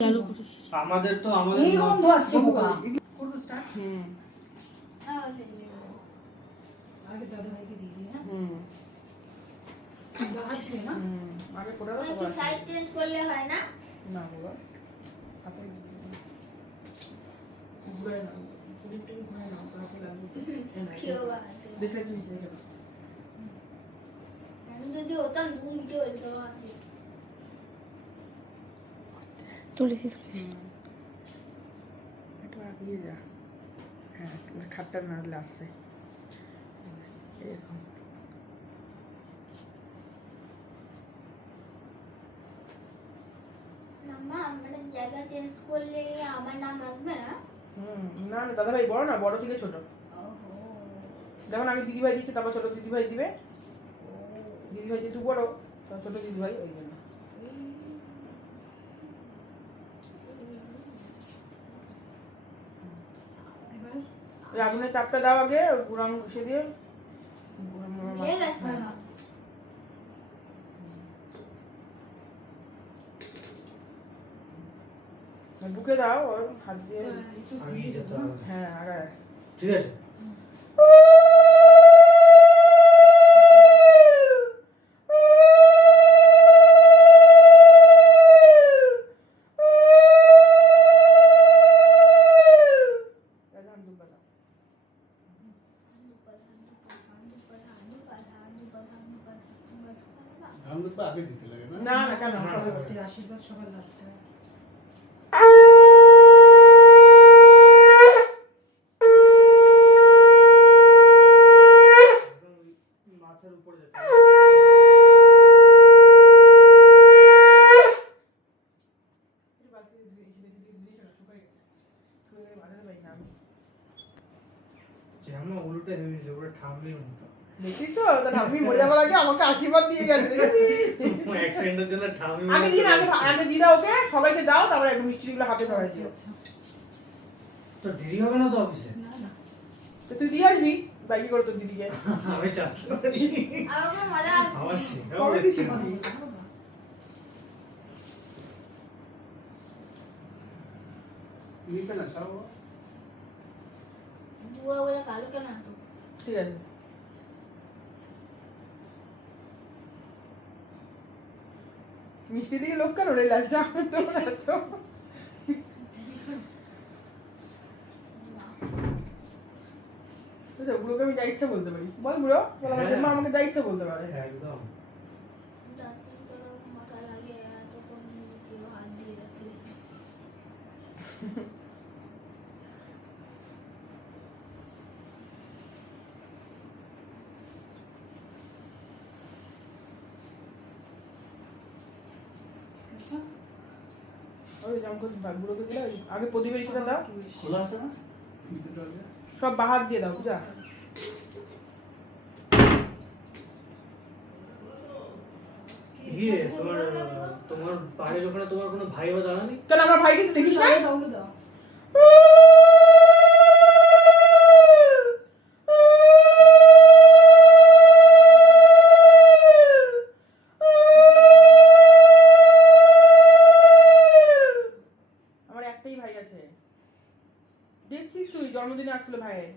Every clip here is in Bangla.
চালু করে আমাদের তো আমাদের এই গন্ধ আসছে বাবা করব স্টার্ট আগে দাদা ভাইকে দিয়ে দিই হ্যাঁ আসছে না আগে করে ওই কি সাইড চেঞ্জ করলে হয় না না বাবা আপনি ঘুরে না পুরিটা ঘুরে না তাতে লাগবে কেউ দেখলে কি দেখে আমি যদি হতাম ঘুমতে হতো তুলেছি একটু আগিয়ে যা হ্যাঁ খাটটা নাড়লে আসছে এরকম মামা আমরা জায়গা চেঞ্জ করলে আমার নাম আসবে না না না দাদা ভাই বড় না বড় থেকে ছোট ওহো যেমন আগে দিদি ভাই দিচ্ছে তারপর ছোট দিদি ভাই দিবে দিদি ভাই যেহেতু বড় তারপর ছোট দিদি ভাই ওই জন্য ওই আগুনের তাপটা দাও আগে গুড়াম সে দিয়ে হয়ে গেছে বুকে দাও ওর হাত দিয়ে আমি যেতে হবে হ্যাঁ আগে ঠিক আছে ধান দুটো আগে দিতে লাগে না না না কেন লাস্টে আশীর্বাদ সবার লাস্টে মাথার উপরে যেতে যেমন উল্টে হয়ে গেছে ওটা ঠামলি মতো দেখি তো তার আমি মরে যাওয়ার আগে আমাকে আশীর্বাদ দিয়ে গেছে দেখেছিস এক সেকেন্ডের জন্য ঠামলি আগে দিন আগে দিদা ওকে সবাইকে দাও তারপরে একদম মিষ্টিগুলো হাতে ধরাইছি তো দেরি হবে না তো অফিসে না না তো তুই দিয়ে আসবি বাইকে করে তোর দিদিকে আমি চাপতে পারি আর আমার মজা আমার আসছে সেটাও কবে দেখছি দিচ্ছি নিবে না সব দুয়া বলে কালো কেন তো ঠিক আছে মিষ্টি দিকে লোক কেন রে লালচা তোমরা তো বুড়োকে আমি যা ইচ্ছা বলতে পারি বল বুড়ো বল আমার জন্য আমাকে যা ইচ্ছা বলতে পারে একদম দাঁতিন করে মাথা লাগে তখন কেউ হাত দিয়ে রাখলে ওই যেমন করে বুড়োকে দিলে আগে প্রদীপের ইচ্ছাটা দাও খোলা আছে না নিচে দরজা সব বাহাত দিয়ে দাও বুঝা ইয়ে তোমার বাড়ির ওখানে তোমার কোনো ভাই বা দাদা নেই কেন আমার ভাইকে তো দেখিস না দাও দাও আমার একটাই ভাই আছে দেখছিস তুই জন্মদিনে আসছিল ভাইয়ের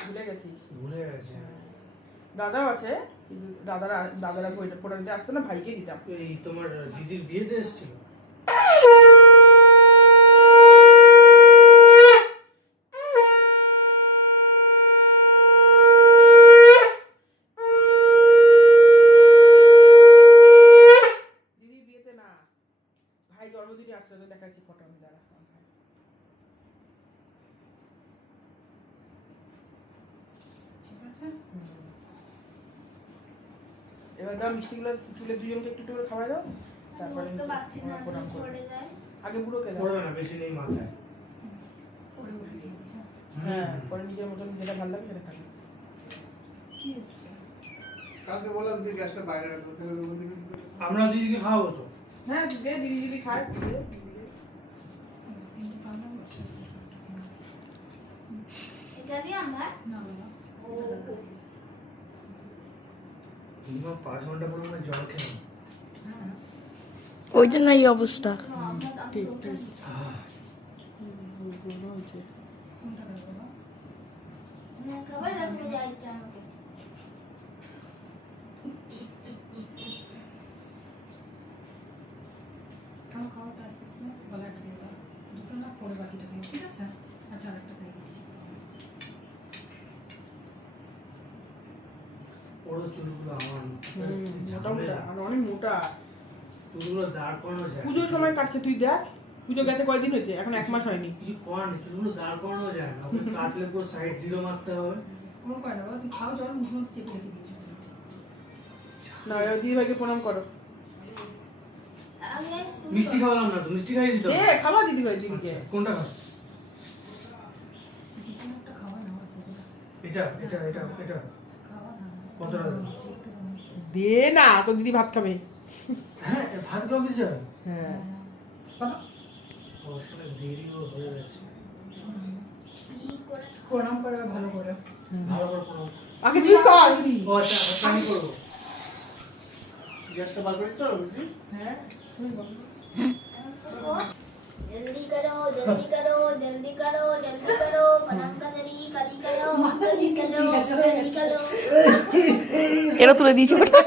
ভুলে গেছিস ভুলে গেছে দাদাও আছে কিন্তু দাদারা ফোটা দিতে আসতো না ভাইকে দিতাম এই তোমার দিদির বিয়েতে এসেছিল দিদির বিয়েতে না ভাই জন্মদিনে আসছিল তো দেখাচ্ছি ফটো আমি দাঁড়া ঠিক আছে এবার দাও মিষ্টিগুলো তুলে দুজনকে একটু করে খাওয়াই দাও তারপরে তো বাচ্চা না প্রণাম করো পড়ে যায় আগে বুড়োকে দাও পড়বে না বেশি নেই মাথায় পরে বসে দিয়ে দিই হ্যাঁ পরে নিজের মতন যেটা ভালো লাগে সেটা খাবি কি এসছে কালকে বললাম যে গ্যাসটা বাইরে রাখবো তাহলে আমরা দিদিকে খাওয়াবো তো হ্যাঁ দে দিদি দিদি খায় তিনটে পাবলাম এটা দিয়ে আমার না বাবা ও মিনিমাম 5 ঘন্টা পর জল খেলাম হ্যাঁ ওই জন্য এই অবস্থা আমরা ইচ্ছা আমাকে। খাওয়াটা আসছিস না গলাটা দিয়ে দাও। দুটো না পরে বাকিটা খাই, ঠিক আছে? আচ্ছা আরেকটা খাই দিচ্ছি। ওর চুলগুলো আমার মোটা মোটা আর অনেক মোটা। চুলগুলো দাঁড় করানো যায়। পুজোর সময় কাটছে তুই দেখ, পুজো গেছে কয়দিন হয়েছে, এখন 1 মাস হয়নি। কিছু করার নেই, চুলগুলো দাঁড় করানো যায় না। ওকে কাটলে পুরো সাইড জিরো মারতে হবে। ওর কয় না বাবা, তুই খাও জল মুখের মধ্যে চেপে রেখে দিয়েছো। না দিদি ভাইকে প্রণাম করো। আগে তুমি মিষ্টি খাওয়ালাম না তো, মিষ্টি খাইয়ে দিতে হবে। খাবা দিদি ভাই দিদিকে। কোনটা খাস? যেকোনো একটা খাওয়া না আমার থেকে। এটা এটা এটা এটা খাওয়া না। কতটা দেবো? একটু বানিয়ে। দে না, তো দিদি ভাত খাবে। হ্যাঁ ভাত খাওয়া কিছু যাবে? হ্যাঁ বাবা অবশ্যই দেরিও হয়ে গেছে। কি করে প্রণাম করে ভালো করে। ভালো করে প্রণাম। আগে তুই কর। ও আচ্ছা আচ্ছা, আমি করবো। গ্যাসটা বার করে দিতে হবে বুঝলি? হ্যাঁ जल्दी करो जल्दी करो जल्दी करो जल्दी करो प्रणाम का जल्दी करी करो जल्दी करो जल्दी करो। এরা তুলে দিয়েছে ওটা।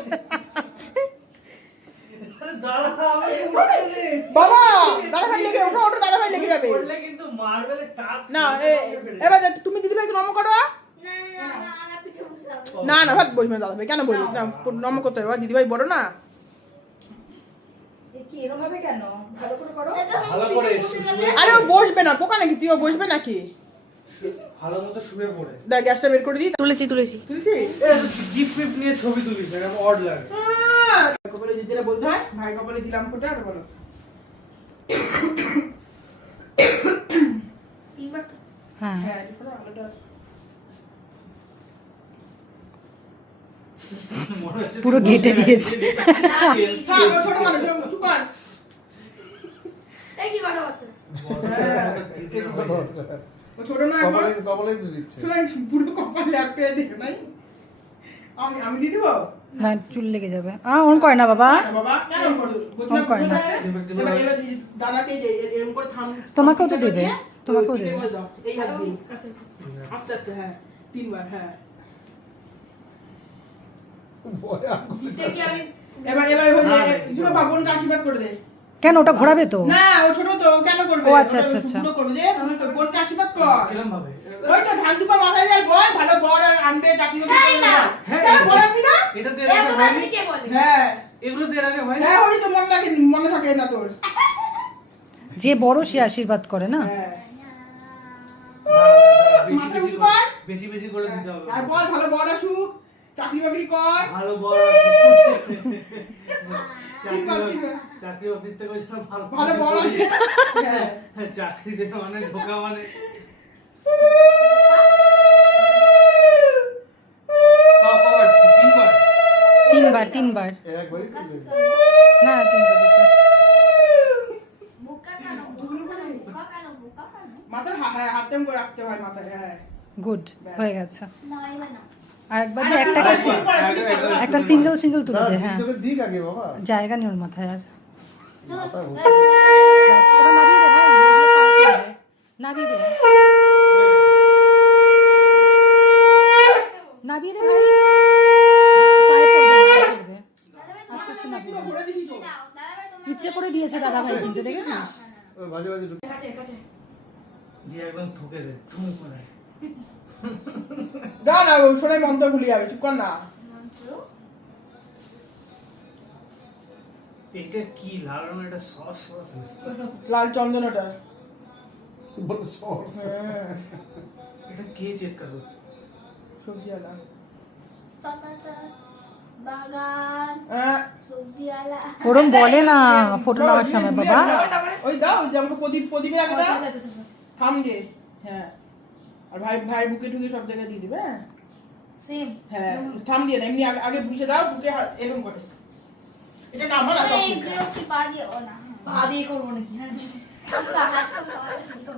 দাঁড়া, আমি উঠে নে। বাবা দাদা ভাই লেগে ওঠো, ওঠো দাদা ভাই লেগে যাবে। পড়লে কিন্তু মার্বেলের টাক। না এবার তুমি দিদি ভাইকে নম করো। ना ना ना मैं पीछे घुसा না না ভাত বসবে না দাদা ভাই, কেন বলবো না, নম করতে হবে, দিদি ভাই বড় না। কি এরকম হবে কেন? ভালো করে করো। ভালো করে শুয়ে আরে ও বসবে না, পোকা নাকি, তুইও বসবে নাকি? ভালো মতো শুয়ে পড়ে। দেখ গ্যাসটা বের করে দিই। তুলেছি তুলেছি। তুলছি গিফট ফিফট নিয়ে ছবি তুলিস, এরকম অড লাগে। কপালে যেটা বলতে হয়, ভাই কপালে দিলাম ফোঁটা, আর বলো। तीन बार হ্যাঁ হ্যাঁ এটা করো, আলোটা। মনে হচ্ছে পুরো ঘেঁটে দিয়েছে। হ্যাঁ ও ছোট মানুষ, ও চুপ কর। एक ही बार बात একটু কথা হচ্ছে। ও ছোট না এখন। কপালে দিয়ে দিচ্ছে। শোনাই পুরো কপালে আর পেয়ে দেখে নাই। আমি দিয়ে দিব? না চুল লেগে যাবে। ওন করে না বাবা। না বাবা কেন করো? কম করে না। এবার এবার দাদাকে যে এরকম করে থাম। তোমাকেও তো দেবে, তোমাকেও তিনটে দেবে। করে দাও, এই হাত দিয়ে। अच्छा আস্তে আস্তে, হ্যাঁ 3 বার, হ্যাঁ। ভয় আগুন। देखिए अभी এবার এবার হয়ে যায়, পুরো বাবুনকে আশীর্বাদ করে দে। কেন ওটা ঘোরাবে তো? না ও ছোট তো, ও কেন করবে? ও আচ্ছা, ওটা আচ্ছা, আচ্ছা। পুরো করবে যে, আমি তো বোনকে আশীর্বাদ কর। কিরম ভাবে? ওই তো ধান দুপা মাথায় যায়, বল ভালো বর আর আনবে চাকরি করবে। না। কেন বল আনবি না? এটা তো এর আগে एक बार হয়নি। क्या बोले হ্যাঁ এগুলো তো এর আগে হয়নি। হ্যাঁ ওই তো মনে থাকে না তোর। যে বড় সে আশীর্বাদ করে না। হ্যাঁ বেশি মাথা বেশি উঁচু করে- কর। বেশি বেশি করে দিতে হবে। আর বল ভালো বর আসুক, চাকরি বাকরি কর। ভালো বড় তিন বার, তিন বার। চাকরি বাকরির থেকে যেন ভালো ভালো বর আসে। হ্যাঁ চাকরি দেওয়া মানে ঢোকা মানে কবার? তিনবার। তিনবার একবারই তো দেবে। না 3বার দিতে। बुका का बुका का মাথার হ্যাঁ হাত টাইম করে রাখতে হয় মাথায়, হ্যাঁ। গুড হয়ে গেছে। नहीं बना আর একবার দিয়ে একটা সিঙ্গেল তুলে দাদা দে। হ্যাঁ দিদি দিক আগে বাবা। জায়গা নেই ওর মাথায় আর। মাথা ঘুরে। ব্যাস, এবার নামিয়ে দে ভাই, এগুলো পায়ে পড়বে। নামিয়ে দে, নামিয়ে দে ভাই, পায়ে পড়বে, পায়ে পড়বে। আস্তে আস্তে নামিয়ে দে। ঘুরে দিবি তো। ইচ্ছে করে দিয়েছে দাদা ভাই, কিন্তু দেখেছিস? ওই মাঝে মাঝে ঢুকে। দিয়ে একদম ঠুকে দে, ঠুম করে। দা না ও শোনাই মন্ত্র ভুলে যাবে, চুপ কর না। এটা কি লাল রঙের একটা সস আছে? লাল চন্দনটা। বল সস। হ্যাঁ এটা কে চেষ্টা করছে? সবজি আলা। बागान হ্যাঁ सब्जी वाला ওরম বলে না ফটো নেওয়ার সময় বাবা। ওই দাও, ওই যে আমাকে প্রদীপের আগে দাও। থাম দে, হ্যাঁ। আর ভাই বুকে টুকে সব জায়গায় দিয়ে দিবে, হ্যাঁ सेम হ্যাঁ থাম দিয়ে না, এমনি আগে বুঝে দাও, বুকে এরকম করে। এটা না আমার तो সব एक ঠিক ग्रुप की बाद ये होना बाद ये कौन होने की है उसका हाथ तो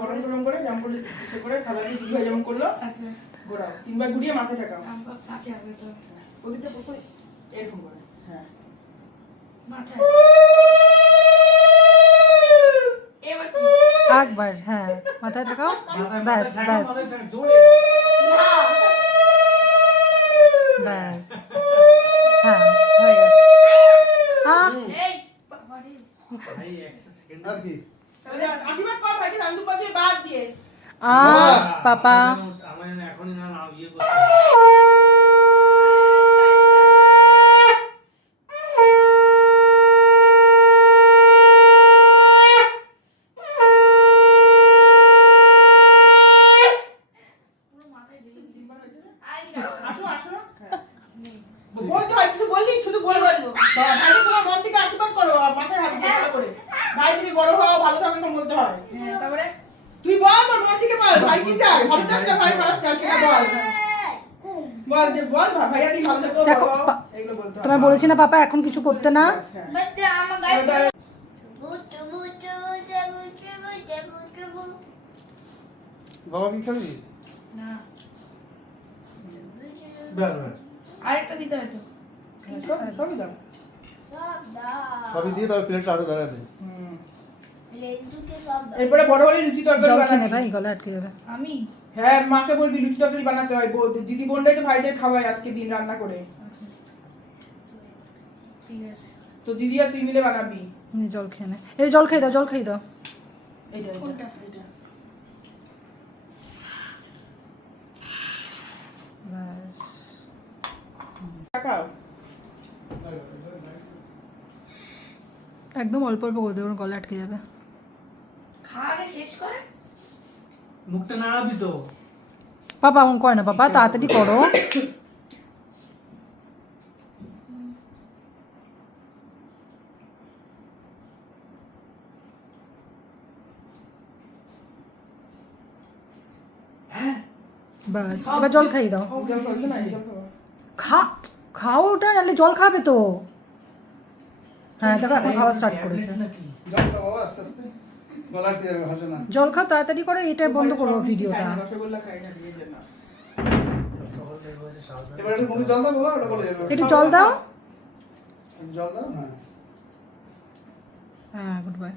গরম গরম করে যেমন করে ইচ্ছে করে খালা দিয়ে দিদি ভাই যেমন করলো, अच्छा ঘোরাও, 3 বার ঘুরিয়ে মাথায় ঠাকাও। अच्छा अभी तो প্রদীপটা পুরো এরকম করে, হ্যাঁ। माथा ए बात একবার হ্যাঁ মাথায় ঠেকাও মাথায় ব্যাস ঠেকাও, ব্যাস মাথায় ঠেকাও, জোরে। ব্যাস হ্যাঁ হয়ে গেছে ভাই, একটা second। আর কি তাহলে আশীর্বাদ কর ভাইকে নান্দু পাতিয়ে বাদ দিয়ে। পাপা আমার যেন এখনই না ইয়ে করতে হবে। আসো আসো হ্যাঁ। বলতে হয় কিছু বললি শুধু বলবো ভাইকে তোমার মন থেকে আশীর্বাদ করো আর মাথায় হাত দিয়ে ভালো করে ভাই তুমি বড় হও ভালো থাকো তো বলতে হয় তুই বল তোর মন থেকে বল ভাই কি চায় ভালো চাস না ভাই খারাপ চাস সেটা বল বল যে বল ভাইয়া তুই ভালো থাকো দেখো, বড় হও, এগুলো বলতে হয় তোমায় বলেছি না পাপা এখন কিছু করতে না হ্যাঁ। বাচ্চা আমার গায়ে ওটা- বুচু বুচু বুচু বুচু বুচু বুচু বুচু বাবা কি খাবি ব্যাস, ব্যাস। আরেকটা দিতে হয়তো সবই দাও সব দাও সবই দিয়ে তারপর প্লেটটা হাতে দাঁড়ায় দে হুম। লেজুকে সব দাও এরপরে বড় বড় লুচি তরকারি জল খেয়ে নে বানাবি ভাই গলা আটকে যাবে আমি হ্যাঁ মাকে বলবি লুচি তরকারি বানাতে হয় দিদি বোনরাই তো ভাইদের খাওয়ায় আজকে দিন রান্না করে ঠিক আছে তো দিদি আর তুই মিলে বানাবি নে জল খেয়ে নে এই জল খেয়ে দাও জল খেয়ে দাও এইটা কোনটা? ব্যাস খাও একদম অল্প অল্প করে দেবো গলা আটকে যাবে খাওয়া আগে শেষ করে মুখটা নাড়াবি তো। পাপা এমন করে না পাপা তাড়াতাড়ি করো ব্যাস এবার জল খাইয়ে দাও জল খাবে না জল খাও খাও ওটা নাহলে জল খাবে তো হ্যাঁ দেখো এখন খাওয়া স্টার্ট করেছে নাকি? জল খাও বাবা আস্তে আস্তে গলা দিয়ে হাসে না জল খাও তাড়াতাড়ি করে এটা বন্ধ করো ভিডিওটা রসগোল্লা খাই না বিয়ের জন্য সকাল থেকে বসে সাবধানে। এবার একটু মুখে জল দাও বাবা ওটা বলে যাবে একটু জল দাও জল দাও হ্যাঁ হ্যাঁ গুড বাই